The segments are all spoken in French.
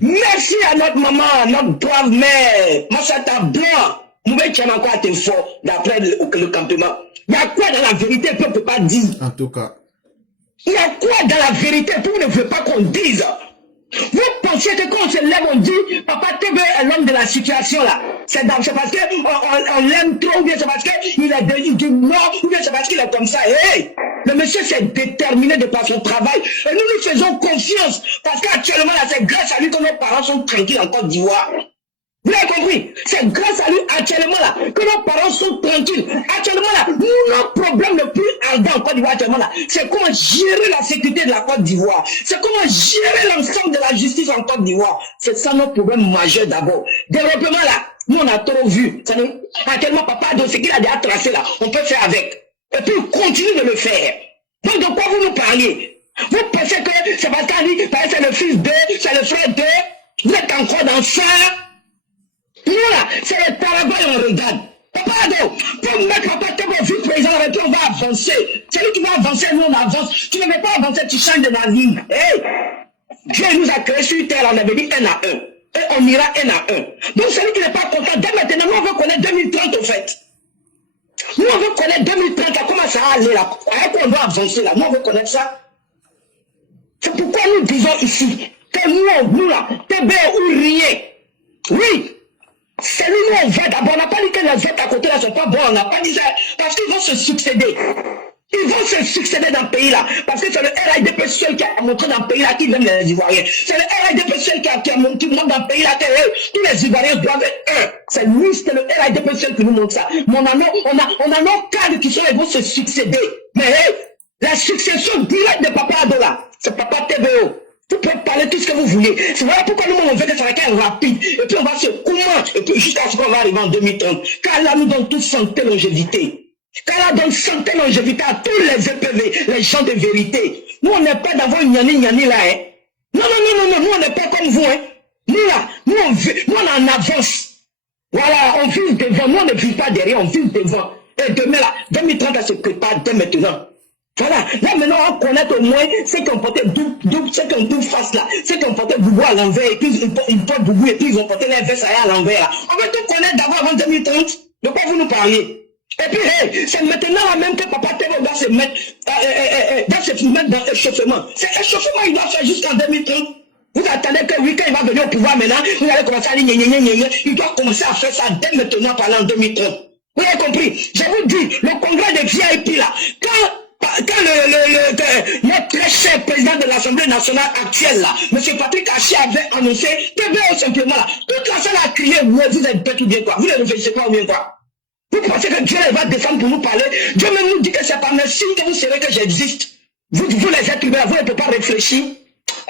Merci à notre maman, notre brave mère. Massata Blanc. Mouvé Tchana encore été fort d'après le campement. Il y a quoi dans la vérité, le peuple ne peut pas dire. En tout cas. Il y a quoi dans la vérité, le peuple ne veut pas qu'on dise. Vous pensez que quand on se lève, on dit, Papa TV est l'homme de la situation là. C'est parce qu'on l'aime trop, ou bien c'est parce qu'il est du mort, ou bien c'est parce qu'il est comme ça. Hey, le monsieur s'est déterminé de par son travail. Et nous lui faisons confiance. Parce qu'actuellement, là, c'est grâce à lui que nos parents sont tranquilles en Côte d'Ivoire. Vous avez compris? C'est grâce à lui actuellement là que nos parents sont tranquilles. Actuellement là, notre problème le plus ardent en Côte d'Ivoire actuellement là, c'est comment gérer la sécurité de la Côte d'Ivoire. C'est comment gérer l'ensemble de la justice en Côte d'Ivoire. C'est ça notre problème majeur d'abord. Développement là, nous on a trop vu. Actuellement, papa, de ce qu'il a déjà tracé là, on peut faire avec. Et puis on continue de le faire. Donc de quoi vous nous parlez? Vous pensez que c'est parce qu'Ali, c'est le fils d'eux, c'est le frère d'eux, vous êtes encore dans ça? Nous là, c'est le Paraguay, on regarde. Papa Ado, pour mettre Papa Tebo vice-président avec lui, on va avancer. C'est lui qui va avancer, nous on avance. Tu ne veux pas avancer, tu changes de navire. Hey! Dieu nous a créé sur terre, on avait dit 1 à 1. Et on ira 1 à 1. Donc celui qui n'est pas content, dès maintenant, nous on veut connaître 2030 au fait. Nous on veut connaître 2030, comment ça va aller là. Avec quoi on doit avancer là. Nous on veut connaître ça. C'est pourquoi nous disons ici que nous là, TB ou rien. Oui. C'est lui où on va d'abord. On n'a pas dit que les autres à côté là sont pas bons. On n'a pas dit ça. Parce qu'ils vont se succéder. Ils vont se succéder dans le pays là. Parce que c'est le RIDP seul qui a montré dans le pays là qui aime les Ivoiriens. C'est le RIDP seul qui a montré dans le pays là que tous les Ivoiriens doivent être un. C'est lui, c'est le RIDP seul qui nous montre ça. Mais on a nos cadres qui sont, ils vont se succéder. Mais hey, la succession directe de Papa Adola, c'est Papa TBO. Vous pouvez parler tout ce que vous voulez. C'est voilà pourquoi nous, on veut que ça soit rapide. Et puis on va se comment. Et puis jusqu'à ce qu'on va arriver en 2030. Car là, nous donne toute santé, longévité. Car là, donne santé, longévité à tous les EPV, les gens de vérité. Nous, on n'est pas d'avoir une gnani là, hein. Non, nous, on n'est pas comme vous, hein. Nous, là, nous, on en avance. Voilà, on vise devant. Nous, on ne vise pas derrière, on vise devant. Et demain, là, 2030, ça se prépare dès maintenant. Voilà, là maintenant on connaît au moins ceux qui ont porté ceux qui ont double face là, ceux qui ont porté Boubou à l'envers, et puis ils portent Boubou et puis ils ont porté les vestes à l'envers là. On veut tout connaître d'abord avant 2030, de quoi vous nous parliez? Et puis hey, c'est maintenant là même que Papa Théo doit se mettre dans l'échauffement. C'est l'échauffement il doit faire jusqu'en 2030. Vous attendez que oui, quand il va venir au pouvoir maintenant, vous allez commencer à dire il doit commencer à faire ça dès maintenant pendant 2030. Vous avez compris? Je vous dis, le congrès des VIP là, quand notre très cher président de l'Assemblée nationale actuelle là, M. Patrick Haché avait annoncé, TBO simplement là, toute la salle a crié, ouais, vous êtes bête ou bien quoi, vous ne réfléchissez pas ou bien quoi. Vous pensez que Dieu va descendre pour nous parler? Dieu même nous dit que c'est par merci que vous savez que j'existe. Vous les êtres humains, vous ne pouvez pas réfléchir.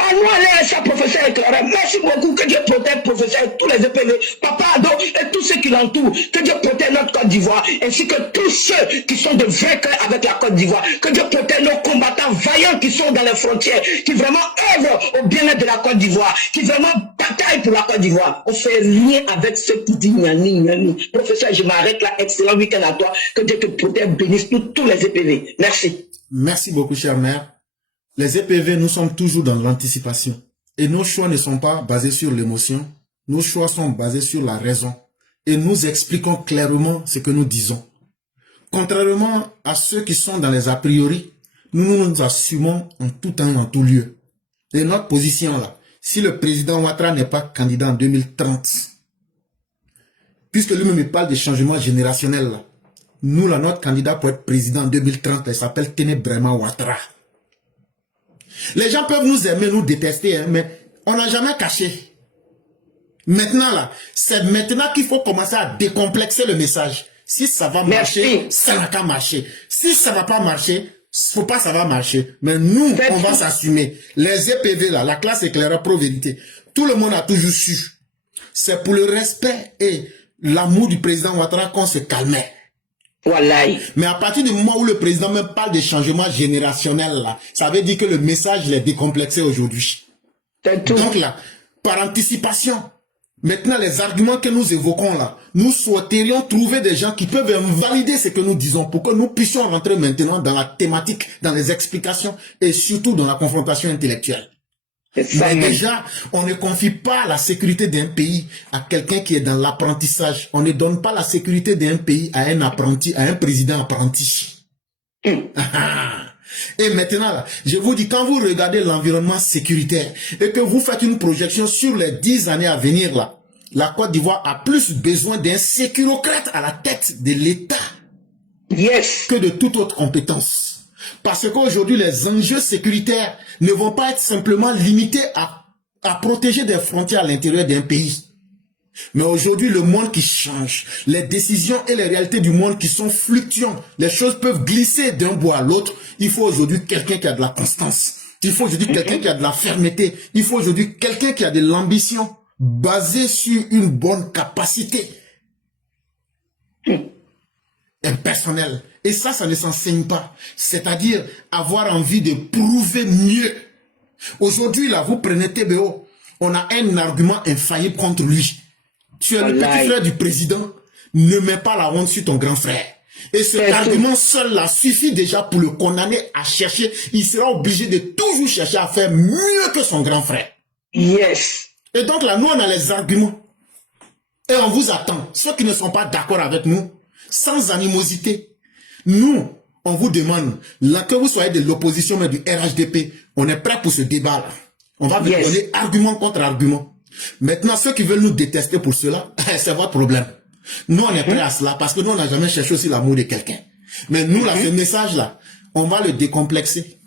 Ah nous allez ça, professeur éclairé. Merci beaucoup, que Dieu protège professeur, tous les EPV, Papa Ado et tous ceux qui l'entourent. Que Dieu protège notre Côte d'Ivoire, ainsi que tous ceux qui sont de vrais cœurs avec la Côte d'Ivoire. Que Dieu protège nos combattants vaillants qui sont dans les frontières, qui vraiment œuvrent au bien-être de la Côte d'Ivoire, qui vraiment bataillent pour la Côte d'Ivoire. On fait rien avec ceux qui disent gnani. Professeur, je m'arrête là. Excellent week-end à toi. Que Dieu te protège, bénisse tous les EPV. Merci. Merci beaucoup, cher maire. Les EPV, nous sommes toujours dans l'anticipation. Et nos choix ne sont pas basés sur l'émotion. Nos choix sont basés sur la raison. Et nous expliquons clairement ce que nous disons. Contrairement à ceux qui sont dans les a priori, nous assumons en tout temps, en tout lieu. Et notre position là, si le président Ouattara n'est pas candidat en 2030, puisque lui-même parle de changement générationnel là, nous là, notre candidat pour être président en 2030, il s'appelle Ténébrema Ouattara. Les gens peuvent nous aimer, nous détester, hein, mais on n'a jamais caché. Maintenant là, c'est maintenant qu'il faut commencer à décomplexer le message. Si ça va marcher, ça n'a qu'à marcher. Si ça va pas marcher, faut pas ça va marcher. Mais nous, on va s'assumer. Les EPV là, la classe éclaireur pro-vérité, tout le monde a toujours su. C'est pour le respect et l'amour du président Ouattara qu'on se calmait. Voilà. Mais à partir du moment où le président même parle de changement générationnel là, ça veut dire que le message est décomplexé aujourd'hui. Donc là, par anticipation, maintenant les arguments que nous évoquons là, nous souhaiterions trouver des gens qui peuvent valider ce que nous disons pour que nous puissions rentrer maintenant dans la thématique, dans les explications et surtout dans la confrontation intellectuelle. Mais déjà, on ne confie pas la sécurité d'un pays à quelqu'un qui est dans l'apprentissage. On ne donne pas la sécurité d'un pays à un apprenti, à un président apprenti. Et maintenant, là, je vous dis, quand vous regardez l'environnement sécuritaire et que vous faites une projection sur les 10 années à venir, là, la Côte d'Ivoire a plus besoin d'un sécurocrate à la tête de l'État que de toute autre compétence. Parce qu'aujourd'hui, les enjeux sécuritaires ne vont pas être simplement limités à protéger des frontières à l'intérieur d'un pays. Mais aujourd'hui, le monde qui change, les décisions et les réalités du monde qui sont fluctuantes, les choses peuvent glisser d'un bout à l'autre. Il faut aujourd'hui quelqu'un qui a de la constance. Il faut aujourd'hui quelqu'un qui a de la fermeté. Il faut aujourd'hui quelqu'un qui a de l'ambition basée sur une bonne capacité impersonnelle. Et ça ne s'enseigne pas. C'est-à-dire avoir envie de prouver mieux. Aujourd'hui, là, vous prenez TBO. On a un argument infaillible contre lui. Tu es le petit frère du président. Ne mets pas la honte sur ton grand frère. Et cet argument seul là suffit déjà pour le condamner à chercher. Il sera obligé de toujours chercher à faire mieux que son grand frère. Yes. Et donc là, nous, on a les arguments. Et on vous attend. Ceux qui ne sont pas d'accord avec nous, sans animosité. Nous, on vous demande, là, que vous soyez de l'opposition, mais du RHDP, on est prêt pour ce débat-là. On va vous donner argument contre argument. Maintenant, ceux qui veulent nous détester pour cela, c'est votre problème. Nous, on est prêts à cela, parce que nous, on n'a jamais cherché aussi l'amour de quelqu'un. Mais nous, là, ce message-là, on va le décomplexer.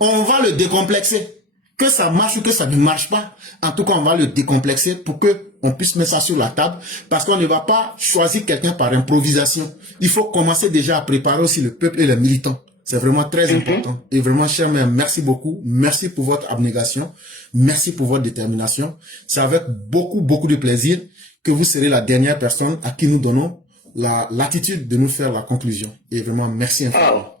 On va le décomplexer. Que ça marche ou que ça ne marche pas, en tout cas, on va le décomplexer pour que on puisse mettre ça sur la table, parce qu'on ne va pas choisir quelqu'un par improvisation. Il faut commencer déjà à préparer aussi le peuple et les militants. C'est vraiment très important. Et vraiment, chers mères, merci beaucoup. Merci pour votre abnégation. Merci pour votre détermination. C'est avec beaucoup, beaucoup de plaisir que vous serez la dernière personne à qui nous donnons la latitude de nous faire la conclusion. Et vraiment, merci infiniment.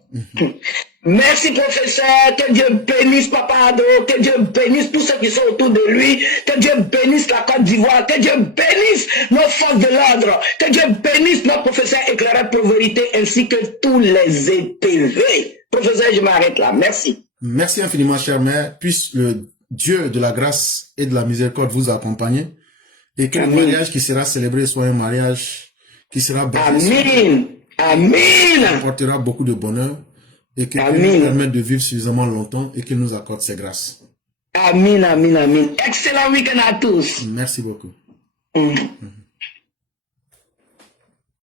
Merci, professeur. Que Dieu bénisse Papa Ado. Que Dieu bénisse tous ceux qui sont autour de lui. Que Dieu bénisse la Côte d'Ivoire. Que Dieu bénisse nos forces de l'ordre. Que Dieu bénisse nos professeurs éclairés pour vérité ainsi que tous les EPV. Professeur, je m'arrête là. Merci. Merci infiniment, chère mère. Puisse le Dieu de la grâce et de la miséricorde vous accompagner. Et que le mariage qui sera célébré soit un mariage qui sera basé Amen. apportera beaucoup de bonheur. Et qu'il nous permette de vivre suffisamment longtemps et qu'il nous accorde ses grâces. Amen. Excellent week-end à tous. Merci beaucoup.